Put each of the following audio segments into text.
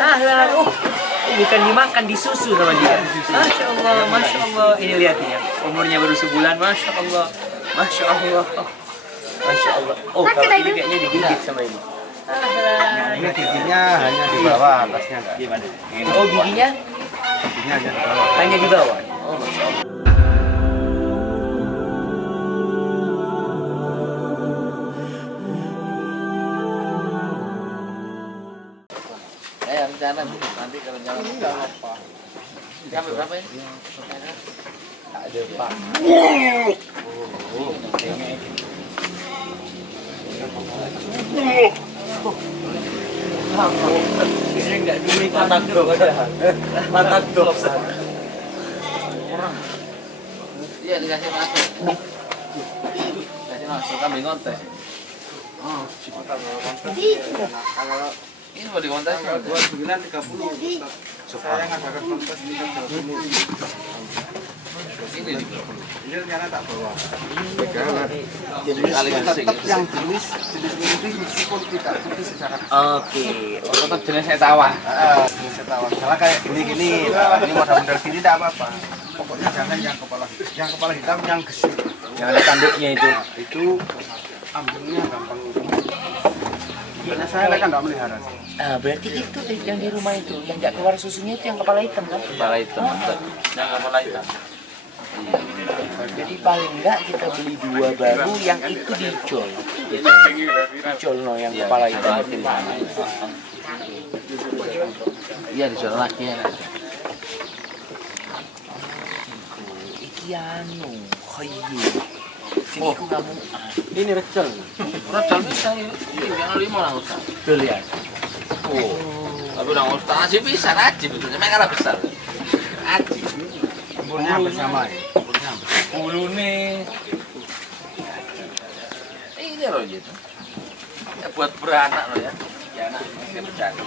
Ahlan. Bukan dimakan, disusu sama dia. Masya Allah, Masya Allah. Ini lihat ya, umurnya baru sebulan. Masya Allah, Masya Allah. Masya Allah. Oh, kalau ini kayaknya digigit sama ini. Ahlan. Ini giginya hanya di bawah, atasnya enggak. Gimana? Oh, giginya? Giginya hanya di bawah. Hanya di bawah. Oh, Masya Allah. Rencana nanti kalau jalan enggak apa. Sampai berapa ini? Tak ada, Pak. Ini enggak dulu mantap dok. Mantap dok. Iya, dikasih masuk. Dikasih masuk kambing kontes. Oh, kalau ini mau dikontes kan? 29.30. Saya ngadakan kontes di 30. Ini Ini ternyata tak bawa. kali Tetap yang jenis putih meskipun tidak putih secara Oke. tetap jenis saya tawar. jenis setawa. Salah kayak gini-gini. Nah, ini model-model gini tidak apa-apa. Pokoknya jangan yang kepala hitam yang gesit. Yang ada tanduknya itu. Itu ambilnya gampang. Karena saya kan nggak melihara. Ah, berarti itu yang di rumah itu, yang nggak keluar susunya itu yang kepala hitam kan? Kepala hitam. Yang kepala hitam. Jadi paling enggak kita beli 2 baru yang itu dicol. Dicol no yang kepala hitam itu. Iya, disuruh lagi ya. Iki anu, khayyu. Sini aku kamu. Ini recel. Rojal bisa ya. Yang 5 lah Ustaz. Tuh lihat. Oh. Tapi udah Ustaz aja bisa aja betulnya. Memang kalah besar. Aji. Umurnya bersama ya. Bulu nih. Ini loh gitu. Ya buat beranak loh ya. Ya anak ini bercanda.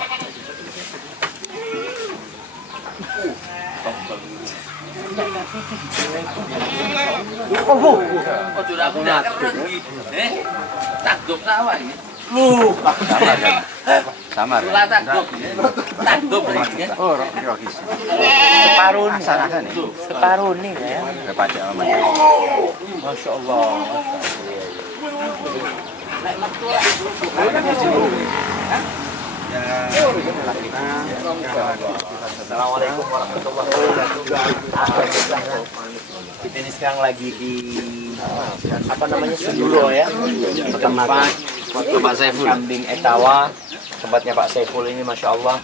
Oh, sudah aku udah keren gitu. Takduk sama ini. Sama. Pula takduk. Takduk ini. Oh, rokis. Separuh nih. Separuh nih ya. Kepada Mama. Masya Allah. Assalamualaikum warahmatullahi wabarakatuh. Kita ini sekarang lagi di apa namanya Sundulo ya, tempat Pak Saiful. kambing etawa, tempatnya Pak Saiful ini, masya Allah.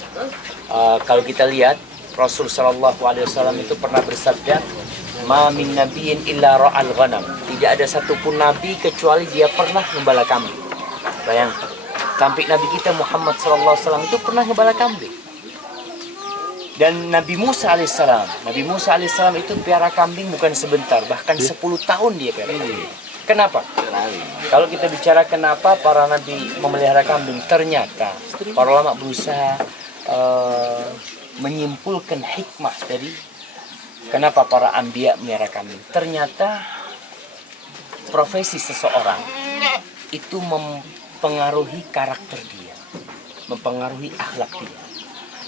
Kalau kita lihat Rasul Shallallahu Alaihi Wasallam itu pernah bersabda, "Ma min nabiyin illa ra'al ghanam." Tidak ada satupun nabi kecuali dia pernah gembala kambing. Bayangkan, sampai Nabi kita Muhammad Shallallahu Alaihi Wasallam itu pernah gembala kambing. Dan Nabi Musa alaihissalam itu piara kambing bukan sebentar, bahkan 10 tahun dia piara kambing. Kenapa? Kalau kita bicara kenapa para nabi memelihara kambing, ternyata para ulama berusaha menyimpulkan hikmah dari kenapa para anbiya memelihara kambing. Ternyata profesi seseorang itu mempengaruhi karakter dia, mempengaruhi akhlak dia.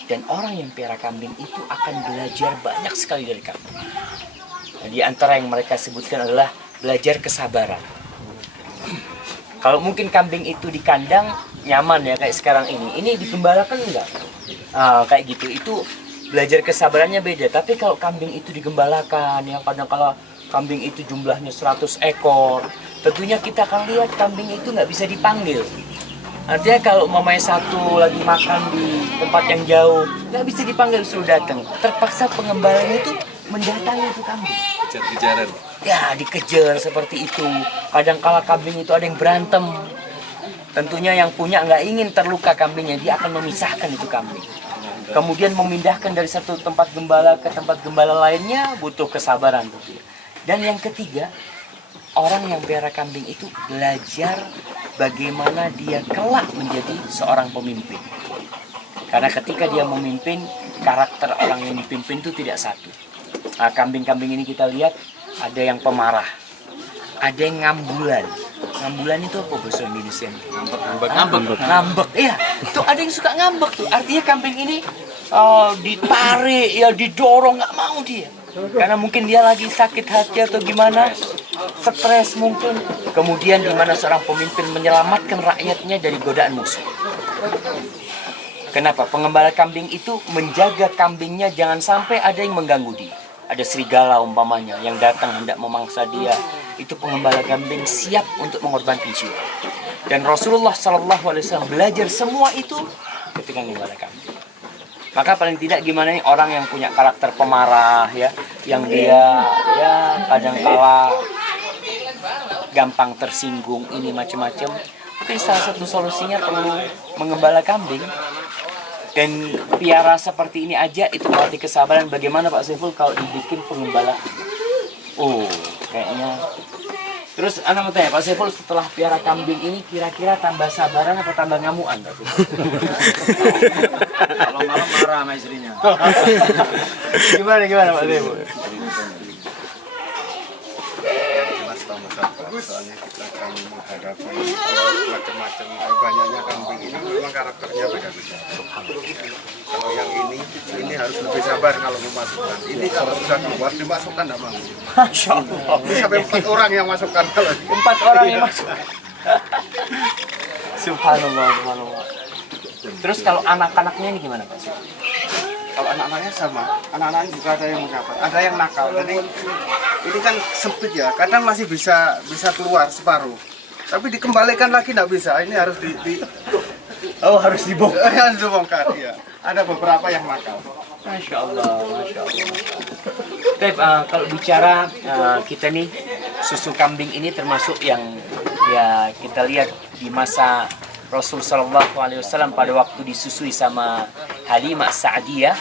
Dan orang yang piara kambing itu akan belajar banyak sekali dari kambing. Nah, di antara yang mereka sebutkan adalah belajar kesabaran. Kalau mungkin kambing itu di kandang nyaman ya kayak sekarang ini digembalakan enggak? Kayak gitu, itu belajar kesabarannya beda. Tapi kalau kambing itu digembalakan, yang kadang kala kambing itu jumlahnya 100 ekor, tentunya kita akan lihat kambing itu nggak bisa dipanggil. Artinya kalau mamanya satu lagi makan di tempat yang jauh, nggak bisa dipanggil, suruh datang. Terpaksa pengembalanya itu mendatangi itu kambing. Kejar-kejaran. Ya, dikejar seperti itu. Kadang kala kambing itu ada yang berantem. Tentunya yang punya nggak ingin terluka kambingnya, dia akan memisahkan itu kambing. Kemudian memindahkan dari satu tempat gembala ke tempat gembala lainnya butuh kesabaran. Dan yang ketiga, orang yang piara kambing itu belajar bagaimana dia kelak menjadi seorang pemimpin. Karena ketika dia memimpin, karakter orang yang dipimpin itu tidak satu. Nah, kambing-kambing ini kita lihat ada yang pemarah, ada yang ngambulan, Ngambulan itu apa bahasa Indonesia? Ngambek. Ngambek. Iya, tuh ada yang suka ngambek tuh. Artinya kambing ini ditarik, ya didorong, nggak mau dia. Karena mungkin dia lagi sakit hati atau gimana, stres mungkin. Kemudian di mana seorang pemimpin menyelamatkan rakyatnya dari godaan musuh. Kenapa? Pengembala kambing itu menjaga kambingnya jangan sampai ada yang mengganggu dia. Ada serigala umpamanya yang datang hendak memangsa dia. Itu pengembala kambing siap untuk mengorbankan jiwa. Dan Rasulullah SAW belajar semua itu ketika mengembala kambing. Maka paling tidak gimana nih orang yang punya karakter pemarah ya, yang dia ya kadang-kala gampang tersinggung ini macam-macam. Mungkin salah satu solusinya perlu mengembala kambing. Dan piara seperti ini aja itu melatih kesabaran. Bagaimana Pak Saiful kalau dibikin pengembala? Oh, kayaknya. Terus anak mau tanya Pak Saiful, setelah piara kambing ini kira-kira tambah sabaran apa tambah ngamuan? Kalau malam marah sama istrinya. Gimana Pak Saiful? Jelas tambah sabar, soalnya kita akan menghadapi macam-macam. Banyaknya kambing ini memang karakternya beda-beda. Kalau yang ini harus lebih sabar kalau memasukkan. Ini kalau sudah keluar dimasukkan tidak mau. Masya Allah. Ini sampai 4 orang yang masukkan kalau 4 orang yang masuk. Subhanallah. Terus kalau anak-anaknya ini gimana Pak Saiful? kalau anak-anaknya sama, anak-anaknya juga ada yang mendapat, ada yang nakal. Jadi ini kan sempit ya, kadang masih bisa keluar separuh, tapi dikembalikan lagi tidak bisa. Ini harus harus dibongkar. Harus dibongkar, iya. Ada beberapa yang nakal. Masya Allah. Baik, kalau bicara kita nih susu kambing ini termasuk yang ya kita lihat di masa Rasul Shallallahu Alaihi Wasallam pada waktu disusui sama Halimah Sa'diyah,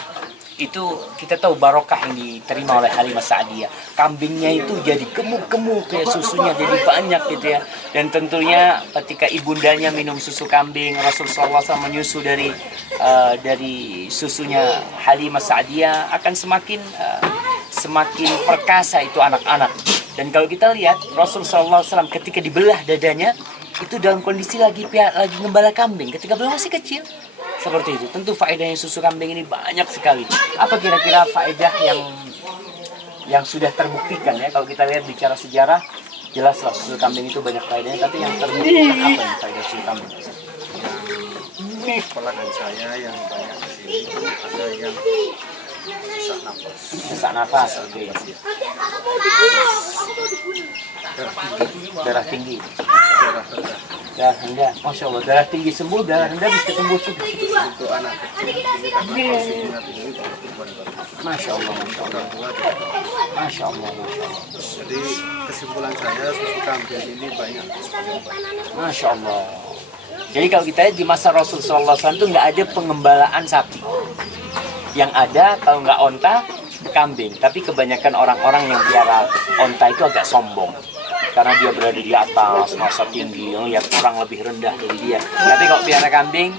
itu kita tahu barokah yang diterima oleh Halimah Sa'diyah. Kambingnya itu jadi gemuk-gemuk, kayak susunya jadi banyak gitu ya. Dan tentunya ketika ibundanya minum susu kambing, Rasul Shallallahu Alaihi Wasallam menyusu dari susunya Halimah Sa'diyah akan semakin perkasa itu anak-anak. Dan kalau kita lihat Rasul Shallallahu Alaihi Wasallam ketika dibelah dadanya itu dalam kondisi lagi ngembala kambing ketika belum masih kecil seperti itu. Tentu faedahnya susu kambing ini banyak sekali. Apa kira-kira faedah yang sudah terbuktikan ya? Kalau kita lihat bicara sejarah, jelaslah susu kambing itu banyak faedahnya. Tapi yang terbuktikan apa yang faedah susu kambing? Pelanggan saya yang banyak di sini ada yang sesak nafas, oke. Darah tinggi. Darah rendah. Masya Allah, darah tinggi sembuh, darah rendah bisa sembuh juga. untuk anak kecil ini karena porsinya tinggi. Masya Allah. Masya Allah. Jadi kesimpulan saya susu kambing ini banyak. Masya Allah. Jadi kalau kita lihat di masa Rasulullah SAW itu nggak ada pengembalaan sapi. Yang ada kalau nggak onta, kambing. Tapi kebanyakan orang-orang yang piara onta itu agak sombong. Karena dia berada di atas, masa tinggi, yang orang lebih rendah dari dia. Tapi kalau piara kambing,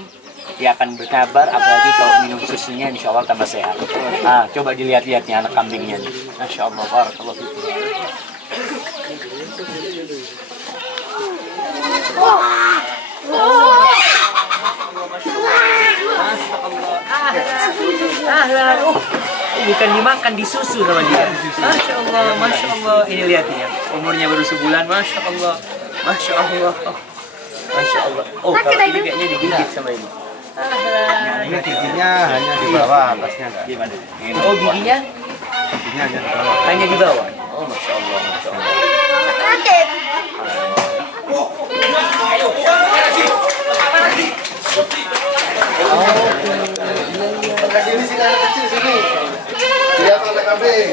dia akan berkabar, apalagi kalau minum susunya insya Allah tambah sehat. Coba dilihat-lihat nih anak kambingnya nih. Masya Allah, barakallahu fikum. Bukan dimakan, disusu sama dia. Masya Allah, Masya Allah. Ini lihat nih ya, umurnya baru sebulan. Masya Allah, Masya Allah, Masya Allah. Oh, kalau ini kayaknya digigit sama ini. Ini giginya hanya di bawah, atasnya enggak. Gimana? Oh, giginya? Giginya hanya di bawah. Hanya di bawah. Oh, Masya Allah, Masya Allah. Sini sini anak kecil sini. Lihat anak kambing.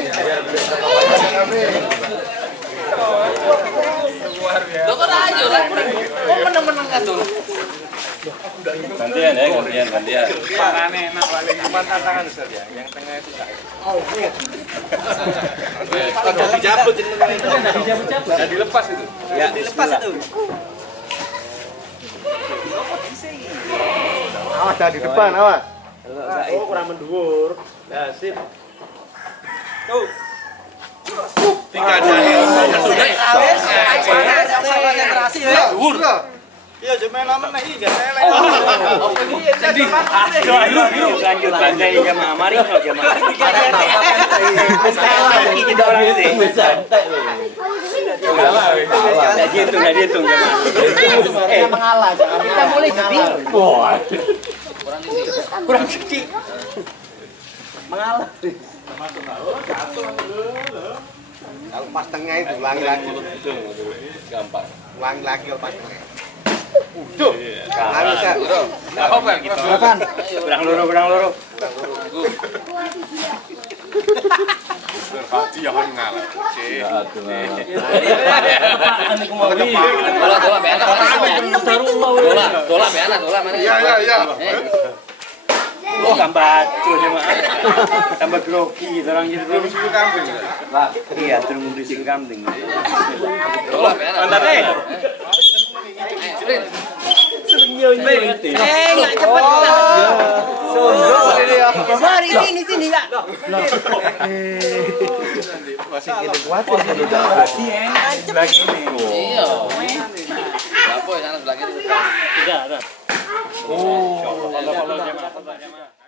Dokter aja lah. Oh menang-menang tuh. Gantian ya, gantian. Parane enak paling cuma tantangan Ustaz ya. Yang tengah itu saya. Oh, iya. Kalau dijabut itu enggak dilepas itu. Ya, dilepas itu. Awas dah di depan, awas. Oh, kurang mendur. Nah, sip. Tuh. Tinggal dari konsentrasi ya. Iya, cuma nama nih enggak selek. Jadi, lanjut santai jamaah. Mari kalau jamaah. Sekali lagi kita orang ini. Santai. Enggak dihitung jamaah. Mengalah, jangan Kita mulai jadi. Wah. Kurang sedikit. mengalah. Kalau pas tengah itu ulangi lagi. gampang. Ulangi lagi kalau pas tengah. Tuh. Nangis ya. Enggak apa-apa gitu. Kurang loro. Berarti yang ngalah. Dola mana? Iya. Oh, tambah jamaah. Tambah grogi orang gitu. Wah, iya, terus ngurusin kambing. Dola merah. Enggak cepet. Mari sini ya. Masih kita kuat ya. Lagi nih. Iya. Berapa ya sana sebelah kiri? Tidak ada. Oh, Allah jamaah.